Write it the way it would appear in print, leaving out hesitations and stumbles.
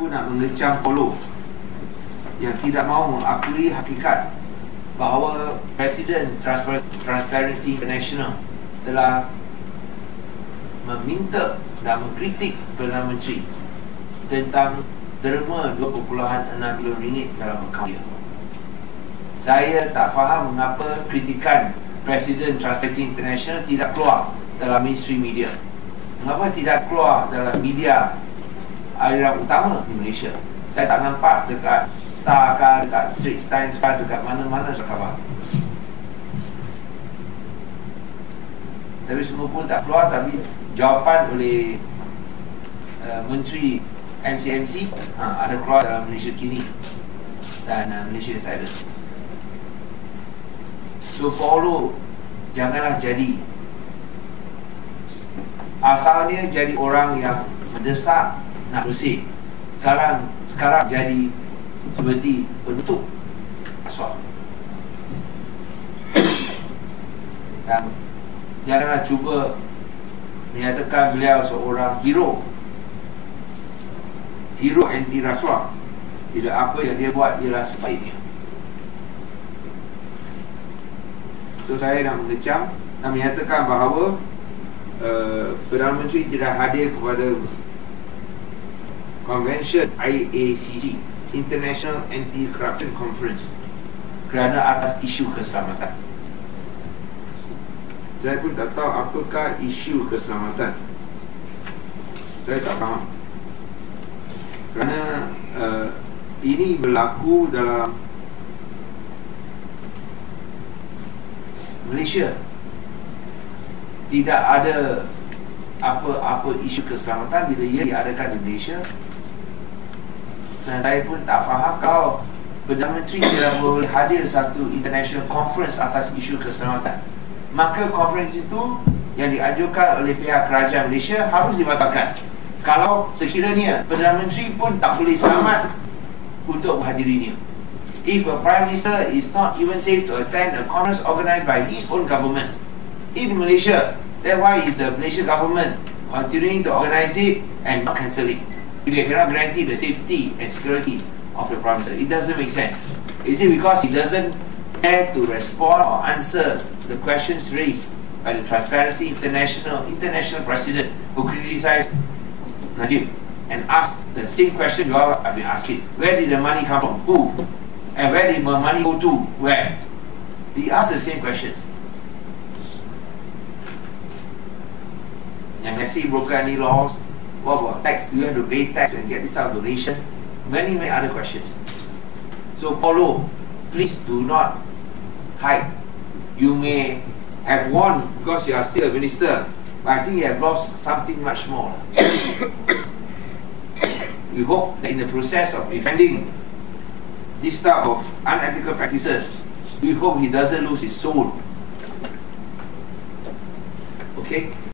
Aku nak mengecam Paulo yang tidak mahu mengakui hakikat bahawa Presiden Transparency International telah meminta dan mengkritik Perdana Menteri tentang derma RM2.6 bilion dalam akaun dia. Saya tak faham mengapa kritikan Presiden Transparency International tidak keluar dalam mainstream media. Mengapa tidak keluar dalam media aliran utama di Malaysia? Saya tak nampak dekat Star kah, dekat Straits Times kah, dekat mana-mana khabar. Tapi semua pun tak keluar. Tapi jawapan oleh Menteri MCMC ada keluar dalam Malaysia Kini dan Malaysia Insider. So Paulo janganlah jadi, asalnya jadi orang yang mendesak nak bersih, sekarang jadi seperti penutup asal. Dan janganlah cuba menyatakan beliau seorang hero anti rasuah. Tidak, apa yang dia buat ialah sebaiknya. So saya nak mengecam dan menyatakan bahawa Perdana Menteri tidak hadir kepada Convention IACC, International Anti-Corruption Conference, kerana atas isu keselamatan. Saya pun tak tahu apakah isu keselamatan. Saya tak faham. Kerana ini berlaku dalam Malaysia. Tidak ada apa-apa isu keselamatan bila ia diadakan di Malaysia. Dan saya pun tak faham kalau Perdana Menteri tidak boleh hadir satu international conference atas isu keselamatan, maka conference itu yang diajukan oleh pihak kerajaan Malaysia harus dibatalkan. Kalau sekiranya Perdana Menteri pun tak boleh selamat untuk menghadirinya. If a Prime Minister is not even safe to attend a conference organised by his own government in Malaysia, then why is the Malaysian government continuing to organise it and not cancel it? If they cannot guarantee the safety and security of the Prime Minister, it doesn't make sense. Is it because he doesn't dare to respond or answer the questions raised by the Transparency International president who criticised Najib and asked the same question you all have been asking? Where did the money come from? Who? And where did the money go to? Where? He asked the same questions. And has he broken any laws? What about tax? Do you have to pay tax and get this type of donation? Many other questions. So Paulo, please do not hide. You may have won because you are still a minister, but I think you have lost something much more. We hope that in the process of defending this type of unethical practices, we hope he doesn't lose his soul. Okay?